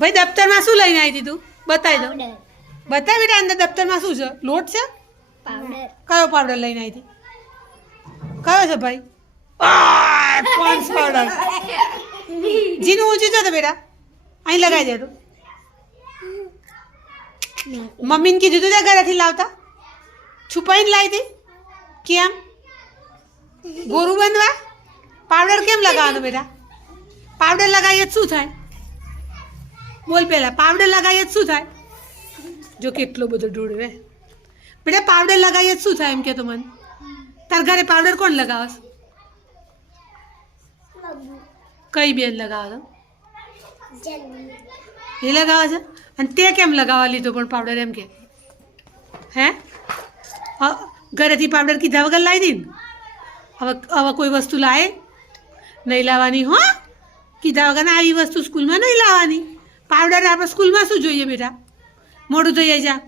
ભાઈ દફતરમાં શું લઈને આવી હતી તું? બતાવી દો. પાવડર બતાવ બેટા, અંદર દફતરમાં શું છે? લોટ છે? પાવડર કયો પાવડર લઈને આવી હતી? કયો છે ભાઈ? Pons powder. જીનું ઊંચું છે તો બેટા અહીં લગાવી દે તું. મમ્મીને કીધું તું ત્યાં ઘરેથી લાવતા, છુપાઈને લાવી હતી કેમ? ગોરું બંધવા પાવડર કેમ લગાવવાનો બેટા? પાવડર લગાવીએ તો શું થાય? બોલ પહેલા, પાવડર લગાવીએ તો શું થાય? જો કેટલો બધો ઢોળવે બેટા. પાવડર લગાવીએ તો શું થાય એમ કે તો મને? તાર ઘરે પાવડર કોણ લગાવસ? કઈ બેન લગાવે એ લગાવે છે? અને તે કેમ લગાવવા લીધો પણ પાવડર એમ કે? હે ઘરેથી પાવડર કીધા વગર લાવી દી ને? હવે કોઈ વસ્તુ લાવે નહીં લાવવાની હો. કીધા વગર આવી વસ્તુ સ્કૂલમાં નહીં લાવવાની. પાવડર આપણે સ્કૂલમાં શું જોઈએ બેટા? મોઢું ધોઈ જા.